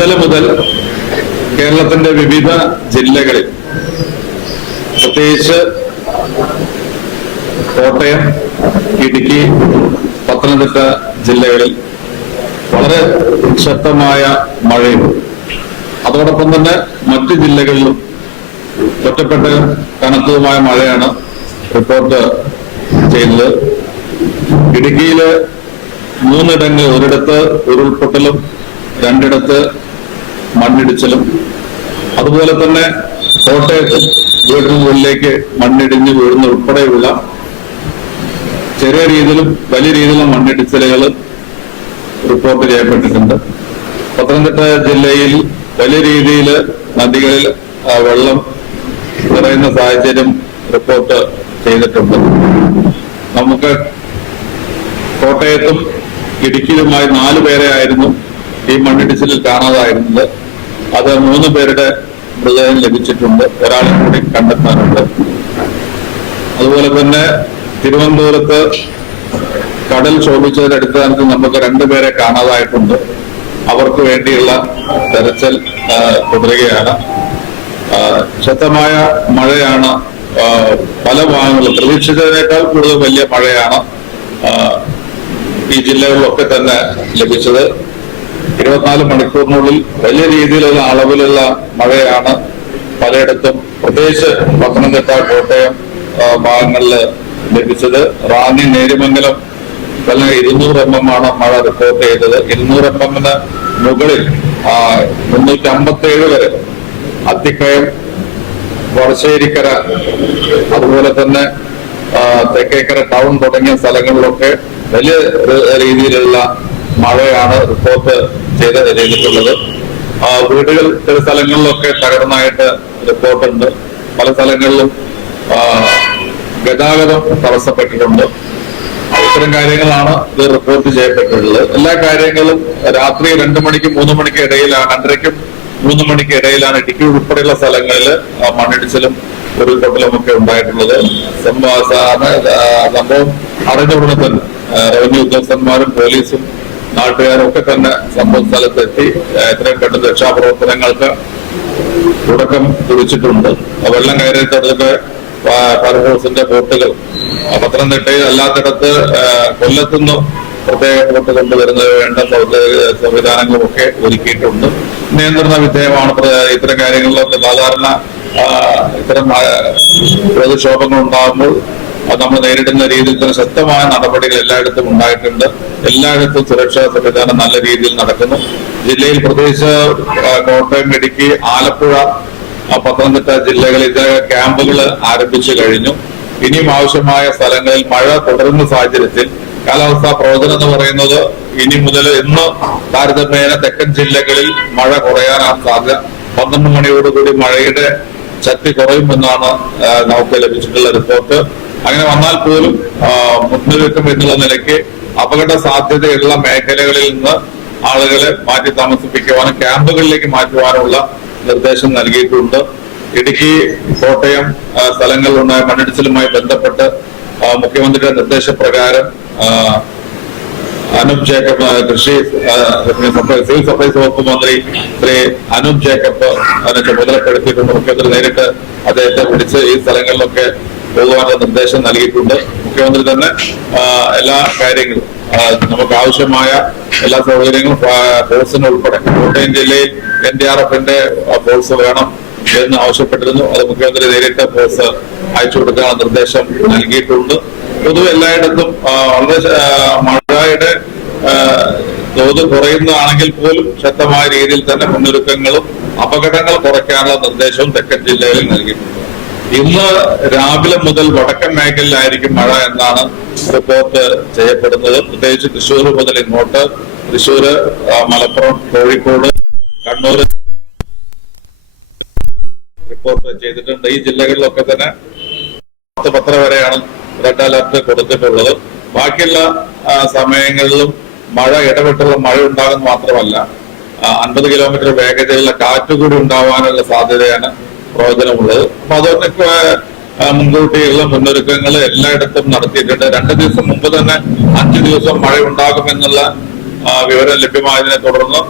ഇന്നലെ മുതൽ കേരളത്തിന്റെ വിവിധ ജില്ലകളിൽ, പ്രത്യേകിച്ച് കോട്ടയം, ഇടുക്കി, പത്തനംതിട്ട ജില്ലകളിൽ വളരെ ശക്തമായ മഴയും അതോടൊപ്പം തന്നെ മറ്റ് ജില്ലകളിലും ഒറ്റപ്പെട്ട കനത്തതുമായ മഴയാണ് റിപ്പോർട്ട് ചെയ്തത്. ഇടുക്കിയില് 3 ഇടങ്ങളിൽ, ഒരിടത്ത് ഉരുൾപൊട്ടലും 2 ഇടത്ത് മണ്ണിടിച്ചിലും, അതുപോലെ തന്നെ കോട്ടയത്ത് വീടിന് മുകളിലേക്ക് മണ്ണിടിഞ്ഞ് വീഴുന്ന ഉൾപ്പെടെയുള്ള ചെറിയ രീതിയിലും വലിയ രീതിയിലുള്ള മണ്ണിടിച്ചിലുകൾ റിപ്പോർട്ട് ചെയ്യപ്പെട്ടിട്ടുണ്ട്. പത്തനംതിട്ട ജില്ലയിൽ വലിയ രീതിയിൽ നദികളിൽ വെള്ളം നിറയുന്ന സാഹചര്യം റിപ്പോർട്ട് ചെയ്തിട്ടുണ്ട്. നമുക്ക് കോട്ടയത്തും ഇടുക്കിയിലുമായി 4 പേരെ ആയിരുന്നു ഈ മണ്ണിടിച്ചിലിൽ കാണാതായിരുന്നത്. അത് 3 പേരുടെ മൃതദേഹം ലഭിച്ചിട്ടുണ്ട്, ഒരാളെ കൂടി കണ്ടെത്താനുണ്ട്. അതുപോലെ തന്നെ തിരുവനന്തപുരത്ത് കടൽ ശോഭിച്ചതിന്റെ അടിസ്ഥാനത്തിൽ നമുക്ക് 2 പേരെ കാണാതായിട്ടുണ്ട്. അവർക്ക് വേണ്ടിയുള്ള തെരച്ചിൽ തുടരുകയാണ്. ശക്തമായ മഴയാണ് പല ഭാഗങ്ങളും, പ്രതീക്ഷിച്ചതിനേക്കാൾ കൂടുതൽ വലിയ മഴയാണ് ഈ ജില്ലകളിലൊക്കെ തന്നെ ലഭിച്ചത്. 24 മണിക്കൂറിനുള്ളിൽ വലിയ രീതിയിലുള്ള അളവിലുള്ള മഴയാണ് പലയിടത്തും, പ്രത്യേകിച്ച് പത്തനംതിട്ട, കോട്ടയം ഭാഗങ്ങളിൽ ലഭിച്ചത്. റാന്നി, നേര്യമംഗലം 200 mm മഴ റിപ്പോർട്ട് ചെയ്തത്. 200 mm മുകളിൽ 357 വരെ അത്തിക്കയം, വടശ്ശേരിക്കര, അതുപോലെ തന്നെ തെക്കേക്കര ടൗൺ തുടങ്ങിയ സ്ഥലങ്ങളിലൊക്കെ വലിയ രീതിയിലുള്ള മഴയാണ് റിപ്പോർട്ട് ചെയ്തിട്ടുള്ളത്. വീടുകൾ ചില സ്ഥലങ്ങളിലൊക്കെ തകർന്നതായിട്ട് റിപ്പോർട്ടുണ്ട്. പല സ്ഥലങ്ങളിലും ഗതാഗതം തടസ്സപ്പെട്ടിട്ടുണ്ട്. ഇത്തരം കാര്യങ്ങളാണ് ഇത് റിപ്പോർട്ട് ചെയ്യപ്പെട്ടിട്ടുള്ളത്. എല്ലാ കാര്യങ്ങളും രാത്രി 2 മണിക്കും 3 മണിക്കും ഇടയിലാണ്, 2:30ക്കും 3 മണിക്കും ഇടയിലാണ് ഇടുക്കി ഉൾപ്പെടെയുള്ള സ്ഥലങ്ങളിൽ മണ്ണിടിച്ചിലും ഉരുൾപൊട്ടലും ഒക്കെ ഉണ്ടായിട്ടുള്ളത്. സംഭവം അറിഞ്ഞ ഉടനെ തന്നെ റവന്യൂ ഉദ്യോഗസ്ഥന്മാരും പോലീസും നാട്ടുകാരും ഒക്കെ തന്നെ സംഭവ സ്ഥലത്തെത്തി എത്രയും പെട്ടെന്ന് രക്ഷാപ്രവർത്തനങ്ങൾക്ക് തുടക്കം കുറിച്ചിട്ടുണ്ട്. വെള്ളം കയറിയിട്ടൊക്കെ ഫയർഫോഴ്സിന്റെ ബോട്ടുകൾ, പത്തനംതിട്ടയിൽ അല്ലാത്തിടത്ത് കൊല്ലത്തുനിന്ന് പ്രത്യേക ബോട്ട് കൊണ്ടുവരുന്നത് വേണ്ട സംവിധാനങ്ങളും ഒക്കെ ഒരുക്കിയിട്ടുണ്ട്. നിയന്ത്രണ വിധേയമാണ്. ഇത്തരം കാര്യങ്ങളിലൊക്കെ സാധാരണ ഇത്തരം പ്രതിക്ഷോഭങ്ങൾ ഉണ്ടാകുമ്പോൾ അത് നമ്മൾ നേരിടുന്ന രീതിയിൽ തന്നെ ശക്തമായ നടപടികൾ എല്ലായിടത്തും ഉണ്ടായിട്ടുണ്ട്. എല്ലായിടത്തും സുരക്ഷാ സംവിധാനം നല്ല രീതിയിൽ നടക്കുന്നു. ജില്ലയിൽ പ്രത്യേകിച്ച് കോട്ടയം, ഇടുക്കി, ആലപ്പുഴ, പത്തനംതിട്ട ജില്ലകളിൽ ഇത് ക്യാമ്പുകൾ ആരംഭിച്ചു കഴിഞ്ഞു. ഇനിയും ആവശ്യമായ സ്ഥലങ്ങളിൽ മഴ തുടരുന്ന സാഹചര്യത്തിൽ കാലാവസ്ഥാ പ്രവചനം എന്ന് പറയുന്നത് ഇനി മുതൽ ഇന്ന് താരതമ്യേന തെക്കൻ ജില്ലകളിൽ മഴ കുറയാനാണ് സാധ്യത. 12 മണിയോടുകൂടി മഴയുടെ ശക്തി കുറയുമെന്നാണ് നമുക്ക് ലഭിച്ചിട്ടുള്ള റിപ്പോർട്ട്. അങ്ങനെ വന്നാൽ പോലും മുന്നൊരുക്കം എന്നുള്ള നിലയ്ക്ക് അപകട സാധ്യതയുള്ള മേഖലകളിൽ നിന്ന് ആളുകളെ മാറ്റി താമസിപ്പിക്കുവാനും ക്യാമ്പുകളിലേക്ക് മാറ്റുവാനുള്ള നിർദ്ദേശം നൽകിയിട്ടുണ്ട്. ഇടുക്കി, കോട്ടയം സ്ഥലങ്ങളിലുണ്ടായ മണ്ണിടിച്ചിലുമായി ബന്ധപ്പെട്ട് മുഖ്യമന്ത്രിയുടെ നിർദ്ദേശപ്രകാരം അനൂപ് ജേക്കബ്, സിവിൽ സപ്ലൈസ് വകുപ്പ് മന്ത്രി ശ്രീ അനൂപ് ജേക്കബ് അതിനെ ചുമതലപ്പെടുത്തിയിട്ടുണ്ട്. മുഖ്യമന്ത്രി നേരിട്ട് അദ്ദേഹത്തെ വിളിച്ച് ഈ സ്ഥലങ്ങളിലൊക്കെ പോകുവാനുള്ള നിർദ്ദേശം നൽകിയിട്ടുണ്ട്. മുഖ്യമന്ത്രി തന്നെ എല്ലാ കാര്യങ്ങളും, നമുക്ക് ആവശ്യമായ എല്ലാ സൗകര്യങ്ങളും ഫോഴ്സിന് ഉൾപ്പെടെ കോട്ടയം ജില്ലയിൽ NDRFന്റെ ഫോഴ്സ് വേണം എന്ന് ആവശ്യപ്പെട്ടിരുന്നു. അത് മുഖ്യമന്ത്രി നേരിട്ട് ഫോഴ്സ് അയച്ചു കൊടുക്കാനുള്ള നിർദ്ദേശം നൽകിയിട്ടുണ്ട്. പൊതുവെ എല്ലായിടത്തും വളരെ മഴയുടെ തോത് കുറയുന്നതാണെങ്കിൽ പോലും ശക്തമായ രീതിയിൽ തന്നെ മുന്നൊരുക്കങ്ങളും അപകടങ്ങൾ കുറയ്ക്കാനുള്ള നിർദ്ദേശവും തെക്കൻ ജില്ലകളിൽ നൽകിയിട്ടുണ്ട്. ഇന്ന് രാവിലെ മുതൽ വടക്കൻ മേഖലയിലായിരിക്കും മഴ എന്നാണ് റിപ്പോർട്ട് ചെയ്യപ്പെടുന്നത്. പ്രത്യേകിച്ച് തൃശ്ശൂർ മുതൽ ഇങ്ങോട്ട്, തൃശ്ശൂര്, മലപ്പുറം, കോഴിക്കോട്, കണ്ണൂർ റിപ്പോർട്ട് ചെയ്തിട്ടുണ്ട്. ഈ ജില്ലകളിലൊക്കെ തന്നെ 10 വരെയാണ് റെഡ് അലർട്ട് കൊടുത്തിട്ടുള്ളത്. ബാക്കിയുള്ള സമയങ്ങളിലും മഴ ഇടവിട്ടുള്ള മഴ ഉണ്ടാകുന്ന മാത്രമല്ല 50 കിലോമീറ്റർ വേഗതയിലുള്ള കാറ്റുകൂടി ഉണ്ടാവാനുള്ള സാധ്യതയാണ് പ്രവചനമുള്ളത്. അപ്പൊ അതൊക്കെ മുൻകൂട്ടിയുള്ള മുന്നൊരുക്കങ്ങൾ എല്ലായിടത്തും നടത്തിയിട്ടുണ്ട്. 2 ദിവസം മുമ്പ് തന്നെ 5 ദിവസം മഴ ഉണ്ടാകുമെന്നുള്ള വിവരം ലഭ്യമായതിനെ തുടർന്ന്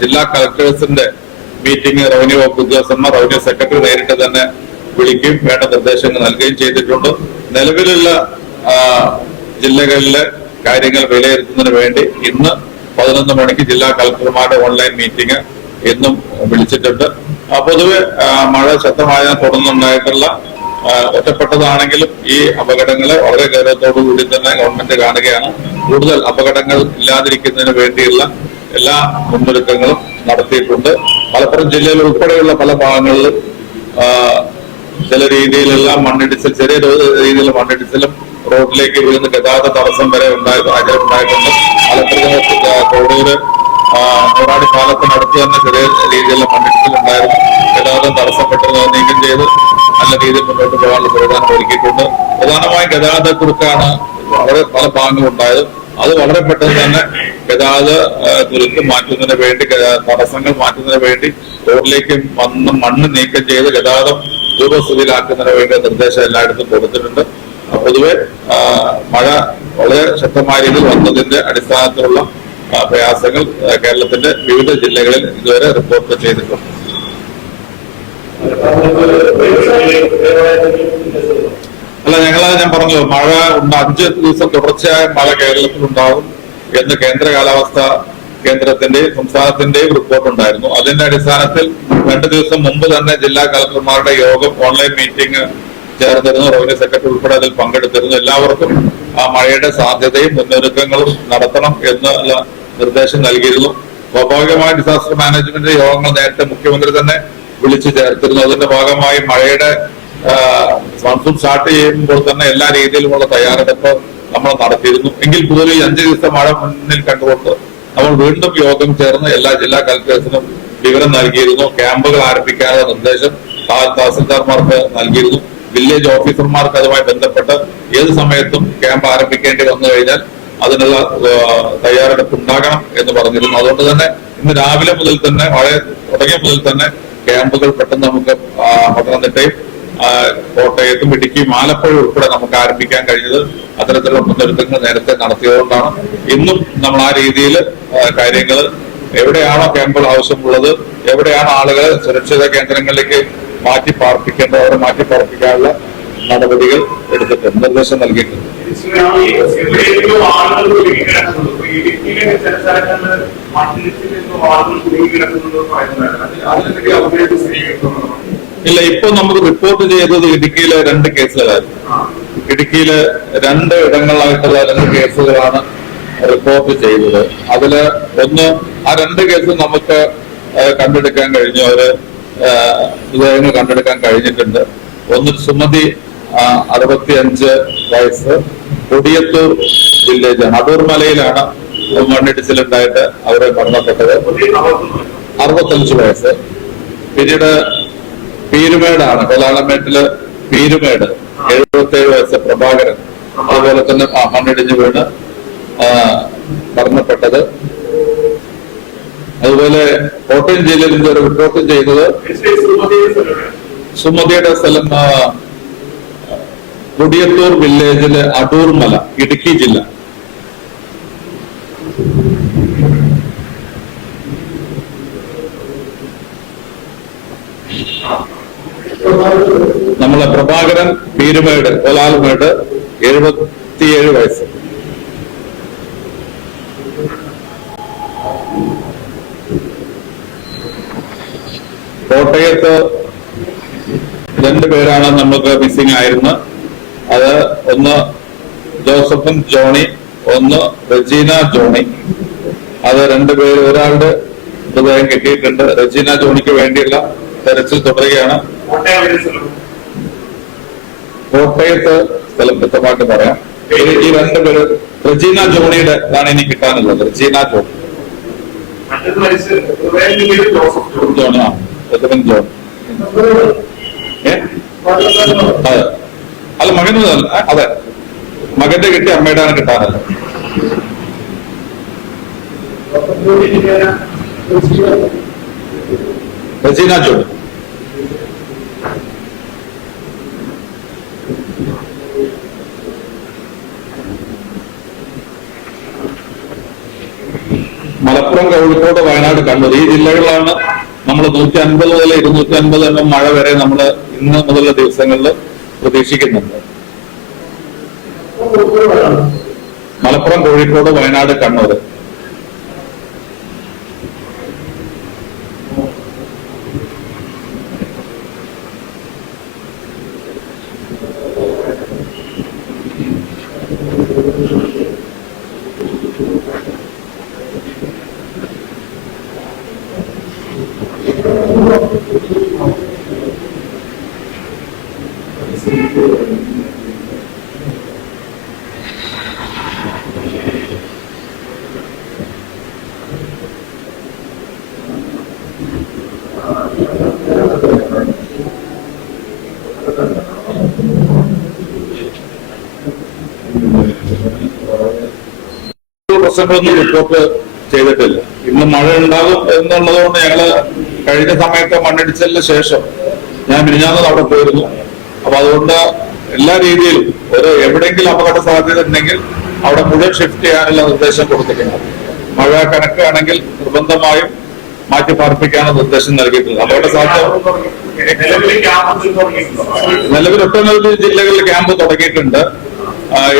ജില്ലാ കളക്ടേഴ്സിന്റെ മീറ്റിംഗ് റവന്യൂ വകുപ്പ് ഉദ്യോഗസ്ഥന്മാർ റവന്യൂ സെക്രട്ടറി നേരിട്ട് തന്നെ വിളിക്കുകയും വേണ്ട നിർദ്ദേശങ്ങൾ നൽകുകയും ചെയ്തിട്ടുണ്ട്. നിലവിലുള്ള ജില്ലകളിലെ കാര്യങ്ങൾ വിലയിരുത്തുന്നതിന് വേണ്ടി ഇന്ന് 11 മണിക്ക് ജില്ലാ കളക്ടർമാരുടെ ഓൺലൈൻ മീറ്റിംഗ് ഇന്നും വിളിച്ചിട്ടുണ്ട്. പൊതുവെ മഴ ശക്തമായതിനെ തുടർന്നുണ്ടായിട്ടുള്ള ഒറ്റപ്പെട്ടതാണെങ്കിലും ഈ അപകടങ്ങളെ വളരെ ഗൗരവത്തോടു കൂടി തന്നെ ഗവൺമെന്റ് കാണുകയാണ്. കൂടുതൽ അപകടങ്ങൾ ഇല്ലാതിരിക്കുന്നതിന് വേണ്ടിയുള്ള എല്ലാ മുന്നൊരുക്കങ്ങളും നടത്തിയിട്ടുണ്ട്. മലപ്പുറം ജില്ലയിൽ ഉൾപ്പെടെയുള്ള പല ഭാഗങ്ങളിലും ചില രീതിയിലുള്ള മണ്ണിടിച്ചിൽ, ചെറിയ രീതിയിലുള്ള മണ്ണിടിച്ചിലും റോഡിലേക്ക് വീഴുന്ന ഗതാഗത തടസ്സം വരെ ഉണ്ടായിട്ടുണ്ട്. മലപ്പുറം കോടൂര് മൂറാടി പാലത്തിനടുത്ത് തന്നെ ചെറിയ രീതിയിലുള്ള മണ്ണിടിച്ചിൽ ഉണ്ടായിരുന്നു. ഗതാഗതം തടസ്സപ്പെട്ടിരുന്നത് നീക്കം ചെയ്ത് നല്ല രീതിയിൽ മുന്നോട്ട് പോകാനുള്ള സംവിധാനം ഒരുക്കിയിട്ടുണ്ട്. പ്രധാനമായും ഗതാഗത കുരുക്കാണ് വളരെ പല ഭാഗങ്ങളും ഉണ്ടായത്. അത് വളരെ പെട്ടെന്ന് തന്നെ ഗതാഗത കുരുക്ക് മാറ്റുന്നതിന് വേണ്ടി, തടസ്സങ്ങൾ മാറ്റുന്നതിന് വേണ്ടി റോഡിലേക്ക് വന്ന് മണ്ണ് നീക്കം ചെയ്ത് ഗതാഗതം പൂർവ്വസ്ഥിതിയിലാക്കുന്നതിന് വേണ്ടി നിർദ്ദേശം എല്ലായിടത്തും കൊടുത്തിട്ടുണ്ട്. പൊതുവെ മഴ വളരെ ശക്തമായ രീതിയിൽ വന്നതിന്റെ അടിസ്ഥാനത്തിലുള്ള പ്രയാസങ്ങൾ കേരളത്തിന്റെ വിവിധ ജില്ലകളിൽ ഇതുവരെ റിപ്പോർട്ട് ചെയ്തിട്ടുണ്ട്. അല്ല, ഞാൻ പറഞ്ഞു, മഴ ഉണ്ട്, 5 ദിവസം തുടർച്ചയായ മഴ കേരളത്തിലുണ്ടാകും എന്ന് കേന്ദ്ര കാലാവസ്ഥാ കേന്ദ്രത്തിന്റെയും സംസ്ഥാനത്തിന്റെയും റിപ്പോർട്ട് ഉണ്ടായിരുന്നു. അതിന്റെ അടിസ്ഥാനത്തിൽ 2 ദിവസം മുമ്പ് തന്നെ ജില്ലാ കളക്ടർമാരുടെ യോഗം ഓൺലൈൻ മീറ്റിംഗ് ചേർന്നിരുന്നു. റവന്യൂ സെക്രട്ടറി ഉൾപ്പെടെ അതിൽ പങ്കെടുത്തിരുന്നു. എല്ലാവർക്കും ആ മഴയുടെ സാധ്യതയും മുന്നൊരുക്കങ്ങളും നടത്തണം എന്നുള്ള നിർദ്ദേശം നൽകിയിരുന്നു. സ്വാഭാവികമായ ഡിസാസ്റ്റർ മാനേജ്മെന്റ് യോഗങ്ങൾ നേരത്തെ മുഖ്യമന്ത്രി തന്നെ വിളിച്ചു ചേർത്തിരുന്നു. അതിന്റെ ഭാഗമായി മഴയുടെ മൺസൂൺ സ്റ്റാർട്ട് ചെയ്യുമ്പോൾ തന്നെ എല്ലാ രീതിയിലുമുള്ള തയ്യാറെടുപ്പ് നമ്മൾ നടത്തിയിരുന്നു. എങ്കിൽ പോലും ഈ 5 ദിവസം മഴ മുന്നിൽ കണ്ടുകൊണ്ട് നമ്മൾ വീണ്ടും യോഗം ചേർന്ന് എല്ലാ ജില്ലാ കളക്ടേഴ്സിനും വിവരം നൽകിയിരുന്നു. ക്യാമ്പുകൾ ആരംഭിക്കാനുള്ള നിർദ്ദേശം തഹസിൽദാർമാർക്ക് നൽകിയിരുന്നു. വില്ലേജ് ഓഫീസർമാർക്ക് അതുമായി ബന്ധപ്പെട്ട് ഏത് സമയത്തും ക്യാമ്പ് ആരംഭിക്കേണ്ടി വന്നു കഴിഞ്ഞാൽ അതിനുള്ള തയ്യാറെടുപ്പ് ഉണ്ടാകണം എന്ന് പറഞ്ഞിരുന്നു. അതുകൊണ്ട് തന്നെ ഇന്ന് രാവിലെ മുതൽ തന്നെ, മഴ തുടങ്ങിയ മുതൽ തന്നെ ക്യാമ്പുകൾ പെട്ടെന്ന് നമുക്ക് പത്തനംതിട്ടയും കോട്ടയത്തും ഇടുക്കിയും ആലപ്പുഴയും ഉൾപ്പെടെ നമുക്ക് ആരംഭിക്കാൻ കഴിഞ്ഞത് അത്തരത്തിലുള്ള മുന്നൊരുക്കങ്ങൾ നേരത്തെ നടത്തിയതുകൊണ്ടാണ്. ഇന്നും നമ്മൾ ആ രീതിയിൽ കാര്യങ്ങൾ, എവിടെയാണോ ക്യാമ്പുകൾ ആവശ്യമുള്ളത്, എവിടെയാണ് ആളുകളെ സുരക്ഷിത കേന്ദ്രങ്ങളിലേക്ക് മാറ്റി പാർപ്പിക്കേണ്ടത്, അവരെ മാറ്റി പാർപ്പിക്കാനുള്ള നടപടികൾ എടുത്തിട്ടുണ്ട്, നിർദ്ദേശം നൽകിയിട്ടുണ്ട്. ഇല്ല, ഇപ്പൊ നമുക്ക് റിപ്പോർട്ട് ചെയ്തത് ഇടുക്കിയിലെ 2 കേസുകളായിരുന്നു. ഇടുക്കിയിലെ 2 ഇടങ്ങളിലായിട്ടുള്ള 2 കേസുകളാണ് റിപ്പോർട്ട് ചെയ്തത്. അതില് ഒന്ന്, ആ 2 കേസ് നമുക്ക് കണ്ടെടുക്കാൻ കഴിഞ്ഞു, അവര് മൃതദേഹങ്ങൾ കണ്ടെടുക്കാൻ കഴിഞ്ഞിട്ടുണ്ട്. ഒന്ന് സുമതി 65 വയസ്സ്, കൊടിയത്തൂർ വില്ലേജാണ്, അടൂർ മലയിലാണ് മണ്ണിടിച്ചിലുണ്ടായിട്ട് അവരെ മരണപ്പെട്ടത്. 65 വയസ്സ്. പിന്നീട് പീരുമേടാണ്, കൊലാളമേട്ടില് പീരുമേട് 77 വയസ്സ് പ്രഭാകരൻ, അതുപോലെ തന്നെ മണ്ണിടിഞ്ഞു വീണ് മരണപ്പെട്ടത്. അതുപോലെ കോട്ടയം ജില്ലയിൽ ഇതുവരെ റിപ്പോർട്ട് ചെയ്തത് സുമതിയുടെ സ്ഥലം കൊടിയത്തൂർ വില്ലേജിലെ അടൂർ മല, ഇടുക്കി ജില്ല. നമ്മളെ പ്രഭാകരൻ പീരുമേട്, കോലാൽമേട് 77 വയസ്സ്. കോട്ടയത്ത് 2 പേരാണ് നമുക്ക് മിസ്സിംഗ് ആയിരുന്നത്. അത് ഒന്ന് ജോസഫൻ ജോണി, ഒന്ന് റെജീന ജോണി. അത് 2 പേര്, ഒരാളുടെ മൃതദേഹം കിട്ടിയിട്ടുണ്ട്. റെജീന ജോണിക്ക് വേണ്ടിയുള്ള തെരച്ചിൽ തുടരുകയാണ്. കോട്ടയത്ത് സ്ഥലം വ്യക്തമായിട്ട് പറയാം. ഈ 2 പേര്, റെജീന ജോണിയുടെ ആണ് ഇനി കിട്ടാനുള്ളത്. റെജീന ജോണി, ജോണി ജോൺ. അല്ല, മകൻ, അതെ, മകന്റെ കിട്ടി, അമ്മയുടെ ആണ് കിട്ടാനല്ല. റെജീന ജോണി. മലപ്പുറം, കോഴിക്കോട്, വയനാട്, കണ്ണൂർ ഈ ജില്ലകളിലാണ് നമ്മൾ 150 മുതൽ 250 mm മഴ വരെ നമ്മൾ ഇന്ന് മുതലുള്ള ദിവസങ്ങളിൽ പ്രതീക്ഷിക്കുന്നുണ്ട്. മലപ്പുറം, കോഴിക്കോട്, വയനാട്, കണ്ണൂർ. പ്രശ്നങ്ങളൊന്നും റിപ്പോർട്ട് ചെയ്തിട്ടില്ല. ഇന്ന് മഴ ഉണ്ടാകും എന്നുള്ളതുകൊണ്ട് ഞങ്ങള് കഴിഞ്ഞ സമയത്ത് മണ്ണിടിച്ചലിന് ശേഷം ഞാൻ മിനിഞ്ഞാന്ന് അവിടെ പോയിരുന്നു. അപ്പൊ അതുകൊണ്ട് എല്ലാ രീതിയിലും എവിടെയെങ്കിലും അപകട സാധ്യത ഉണ്ടെങ്കിൽ അവിടെ മുഴുവൻ ഷിഫ്റ്റ് ചെയ്യാനുള്ള നിർദ്ദേശം കൊടുത്തിട്ടുണ്ട്. മഴ കണക്കാണെങ്കിൽ നിർബന്ധമായും മാറ്റി പാർപ്പിക്കാനുള്ള നിർദ്ദേശം നൽകിയിട്ടുണ്ട്. അപകട സാധ്യത നിലവിൽ ഒട്ടനവധി ജില്ലകളിൽ ക്യാമ്പ് തുടങ്ങിയിട്ടുണ്ട്.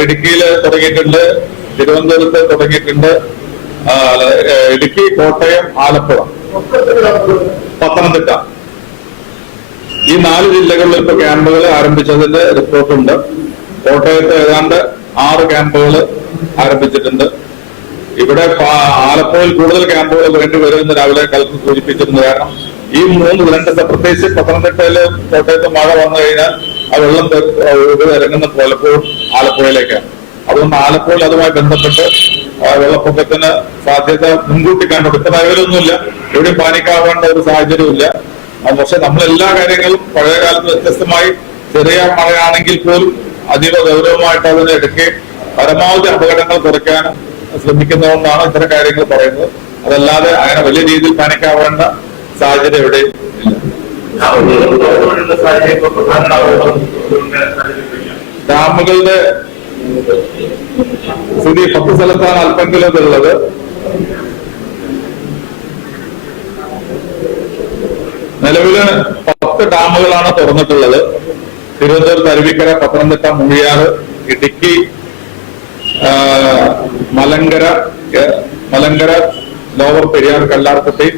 ഇടുക്കിയിൽ തുടങ്ങിയിട്ടുണ്ട്, തിരുവനന്തപുരത്ത് തുടങ്ങിയിട്ടുണ്ട്, ഇടുക്കി, കോട്ടയം, ആലപ്പുഴ, പത്തനംതിട്ട ഈ 4 ജില്ലകളിൽ ഇപ്പൊ ക്യാമ്പുകൾ ആരംഭിച്ചതിന്റെ റിപ്പോർട്ടുണ്ട്. കോട്ടയത്ത് ഏതാണ്ട് 6 ക്യാമ്പുകൾ ആരംഭിച്ചിട്ടുണ്ട്. ഇവിടെ ആലപ്പുഴയിൽ കൂടുതൽ ക്യാമ്പുകൾ വേണ്ടി വരുമെന്ന് രാവിലെ കളക്ടർ സൂചിപ്പിച്ചിരുന്നു. കാരണം ഈ 2 പ്രത്യേകിച്ച് പത്തനംതിട്ടയില് കോട്ടയത്ത് മഴ വന്നു കഴിഞ്ഞാൽ ആ വെള്ളം ഇറങ്ങുന്ന പലപ്പോഴും ആലപ്പുഴയിലേക്കാണ്. അതുകൊണ്ട് ആലപ്പുഴയിൽ അതുമായി ബന്ധപ്പെട്ട് വെള്ളപ്പൊക്കത്തിന് സാധ്യത മുൻകൂട്ടി കണ്ടു. ഇത്ര അകലൊന്നുമില്ല, എവിടെയും പാനിക്കാവേണ്ട ഒരു സാഹചര്യമില്ല. പക്ഷെ നമ്മളെല്ലാ കാര്യങ്ങളും പഴയ കാലത്ത് വ്യത്യസ്തമായി ചെറിയ മഴയാണെങ്കിൽ പോലും അതീവ ഗൗരവമായിട്ട് അതിനെ എടുക്കുകയും പരമാവധി അപകടങ്ങൾ കുറയ്ക്കാനും ശ്രമിക്കുന്നതുകൊണ്ടാണ് ഇത്തരം കാര്യങ്ങൾ പറയുന്നത്. അതല്ലാതെ അങ്ങനെ വലിയ രീതിയിൽ പാനിക്കാവേണ്ട സാഹചര്യം എവിടെയും ഇല്ല. ഡാമുകളുടെ സ്ഥിതി 10 സ്ഥലത്താണ് അല്പെങ്കിലും ഇതുള്ളത്. നിലവില് 10 ഡാമുകളാണ് തുറന്നിട്ടുള്ളത്. തിരുവനന്തപുരത്ത് അരുവിക്കര, പത്തനംതിട്ട, മൂഴിയാറ്, ഇടുക്കി, മലങ്കര, ലോവർ പെരിയാർ, കല്ലാർകുട്ടി,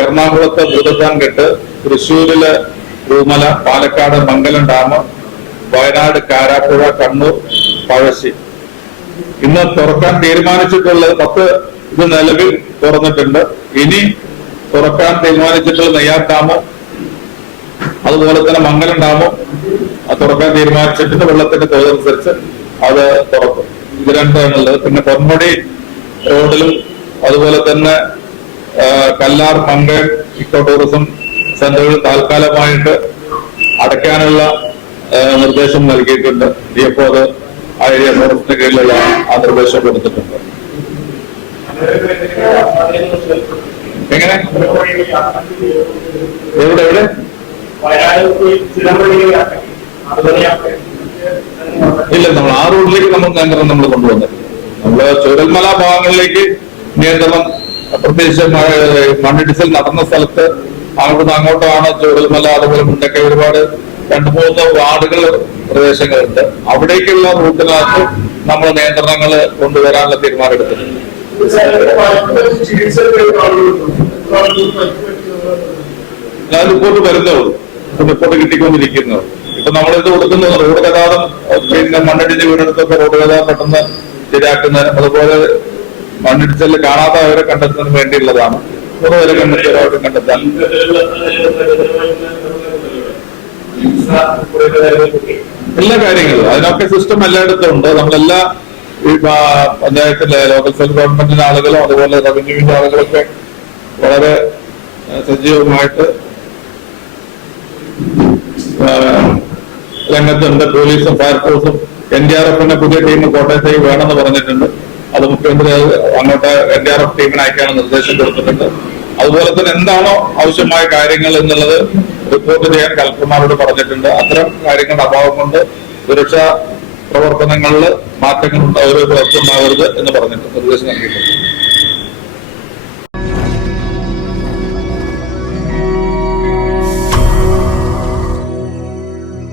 എറണാകുളത്ത് ഭൂതത്താൻകെട്ട്, തൃശ്ശൂരില് പൂമല, പാലക്കാട് മംഗലം ഡാം, വയനാട് കാരാപ്പുഴ, കണ്ണൂർ, പഴശ്ശി. ഇന്ന് തുറക്കാൻ തീരുമാനിച്ചിട്ടുള്ളത് 10 ഇത് നിലവിൽ തുറന്നിട്ടുണ്ട്. ഇനി തുറക്കാൻ തീരുമാനിച്ചിട്ടുള്ള നെയ്യാർ ഡാമും അതുപോലെ തന്നെ മംഗലം ഡാമും തുറക്കാൻ തീരുമാനിച്ചിട്ടുണ്ട്. വെള്ളത്തിന്റെ തോതനുസരിച്ച് അത് തുറക്കും. ഇത് രണ്ടാണുള്ളത്. പിന്നെ പൊന്മുടി റോഡിലും അതുപോലെ തന്നെ കല്ലാർ, മങ്കൽ ഇക്കോ ടൂറിസം സെന്ററുകൾ താൽക്കാലികമായിട്ട് അടയ്ക്കാനുള്ള നിർദ്ദേശം നൽകിയിട്ടുണ്ട്. DFO അത് ആ ഏരിയ ഫോറസ്റ്റിന് കീഴിലുള്ള ആ നിർദ്ദേശം കൊടുത്തിട്ടുണ്ട്. എങ്ങനെ എവിടെ ഇല്ല, നമ്മൾ ആ റോഡിലേക്ക് നമ്മൾ നിയന്ത്രണം കൊണ്ടുവന്നത്. നമ്മള് ചൂരൽമല ഭാഗങ്ങളിലേക്ക് നിയന്ത്രണം, പ്രത്യേകിച്ച് മണ്ണിടിച്ചിൽ നടന്ന സ്ഥലത്ത് അവിടുന്ന് അങ്ങോട്ടാണ് ചൂരൽമല, അതുപോലെ മുണ്ടൊക്കെ ഒരുപാട് 2-3 വാർഡുകൾ പ്രദേശങ്ങളുണ്ട്. അവിടേക്കുള്ള റൂട്ടിനകത്ത് നമ്മൾ നിയന്ത്രണങ്ങൾ കൊണ്ടുവരാനുള്ള തീരുമാനം എടുത്തിട്ടുണ്ട്. റിപ്പോർട്ട് വരുന്നേ ഉള്ളൂ, റിപ്പോർട്ട് കിട്ടിക്കൊണ്ടിരിക്കുന്നത്. ഇപ്പൊ നമ്മളിത് കൊടുക്കുന്നത് റോഡ് ഗതാഗതം, പിന്നെ മണ്ണിടിച്ച് വീടെടുത്തൊക്കെ റോഡ് ഗതാഗതം പെട്ടെന്ന് ശരിയാക്കുന്നതിന്, അതുപോലെ മണ്ണിടിച്ചല് കാണാത്തവരെ കണ്ടെത്തുന്നതിന് വേണ്ടിയുള്ളതാണ്. വരെ കണ്ടെത്തിയവരെ കണ്ടെത്താൻ എല്ലാ കാര്യങ്ങളും അതിനൊക്കെ സിസ്റ്റം എല്ലായിടത്തും ഉണ്ട്. നമ്മളെല്ലാ പഞ്ചായത്തിലെ ലോക്കൽ സെൽഫ് ഗവൺമെന്റിന്റെ ആളുകളും അതുപോലെ റവന്യൂവിന്റെ ആളുകളൊക്കെ വളരെ സജീവമായിട്ട് രംഗത്തുണ്ട്. പോലീസും ഫയർഫോഴ്സും NDRF പുതിയ ടീം കോട്ടയത്തേക്ക് വേണമെന്ന് പറഞ്ഞിട്ടുണ്ട്. അത് മുഖ്യമന്ത്രി അങ്ങോട്ട് NDRF ടീമിനെ അയക്കാനുള്ള നിർദ്ദേശം കൊടുത്തിട്ടുണ്ട്. അതുപോലെ തന്നെ എന്താണോ ആവശ്യമായ കാര്യങ്ങൾ എന്നുള്ളത് റിപ്പോർട്ട് ചെയ്യാൻ കളക്ടർമാരോട് പറഞ്ഞിട്ടുണ്ട്. അത്തരം കാര്യങ്ങളുടെ അഭാവം കൊണ്ട് സുരക്ഷാ പ്രവർത്തനങ്ങളിൽ മാറ്റങ്ങൾ ഉണ്ടാവരുത് എന്ന് പറഞ്ഞിട്ടുണ്ട്, നിർദ്ദേശം നൽകിയിട്ടുണ്ട്.